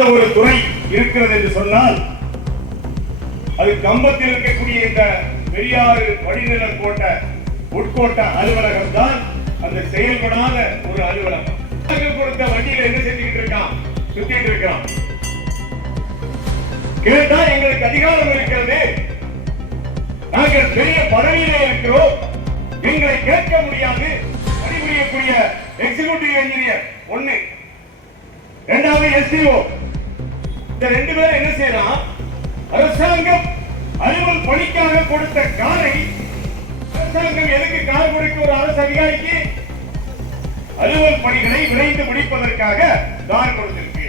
ஒரு துறை இருக்கிறது என்று சொன்னால் அது கம்பத்தில் இருக்கக்கூடிய இந்த பெரியாறு வடிநில கோட்ட உட்கோட்ட அலுவலகம் தான் அந்த செயல்படாத ஒரு அலுவலகம். கொடுத்த வண்டியில என்ன செஞ்சுக்கிட்டு இருக்கான், சுத்திட்டு இருக்கிறான். கேட்டா எங்களுக்கு அதிகாரம் இருக்கிறது, நாங்கள் பெரிய பதவியிலே இருக்கிறோம், எங்களை கேட்க முடியாது. பணிபுரியக்கூடிய எக்ஸிகியூட்டிவ் இன்ஜினியர் ஒண்ணு, இரண்டாவது எஸ்டிஓ, இந்த ரெண்டு பேரும் என்ன செய்யலாம், அரசாங்கம் அலுவல் பணிக்காக கொடுத்த காரை, அரசாங்கம் எதுக்கு கார் கொடுக்க ஒரு அரசு அதிகாரிக்கு அலுவல் பணிகளை விரைந்து முடிப்பதற்காக கார் கொடுத்திருக்கு.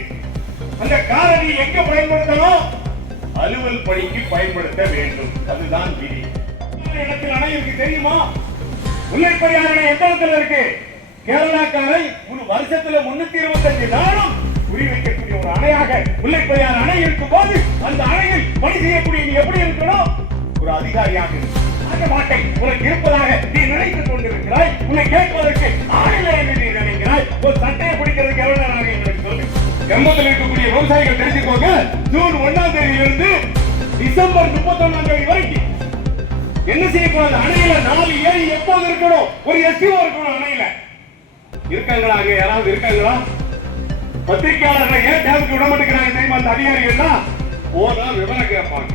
அந்த காரை நீ எங்க பயன்படுத்தணும், அலுவல் பணிக்கு பயன்படுத்த வேண்டும். அதுதான் விதி. இடத்தில் அணை இருக்கு தெரியுமா, முல்லைப்பெரியாறு அணை எந்த இடத்துல இருக்கு, கேரளாக்காரை வருஷத்துல 325 நாளும் குறிவைக்கக்கூடிய ஒரு அணையாக முல்லைப்பெரியாறு அணை இருக்கும் போது அந்த அணையில் பணி செய்யக்கூடிய நீ எப்படி இருக்கணும், ஒரு அதிகாரியாக ஆக மாட்டேன் உனக்கு இருப்பதாக நீ நினைத்துக் கொண்டிருக்கிறாய். உன்னை கேட்பதற்கு ஆளில்லை என்று நீ நினைக்கிறாய். ஒரு சட்டையை பிடிக்கிறதுக்கு எவ்வளவு நேரம் எங்களுக்கு சொல்லு. கம்பத்தில் இருக்கக்கூடிய விவசாயிகள் தெரிஞ்சுக்கோங்க, ஜூன் 1ஆம் தேதியிலிருந்து டிசம்பர் 31ஆம் தேதி வரைக்கும் என்ன செய்யக்கூடாது, அணையில 4 ஏரி எப்போது இருக்கணும், ஒரு எஸ்டிஓ இருக்கணும் அணையில. இருக்காங்களா, அங்க யாராவது இருக்காங்களா? பத்திரிகையாளர்கள் ஏன் டேமுக்கு விட மாட்டேங்கிறாங்க தெரியுமா? அந்த அதிகாரிகள் தான் போனா விவரம் கேட்பாங்க.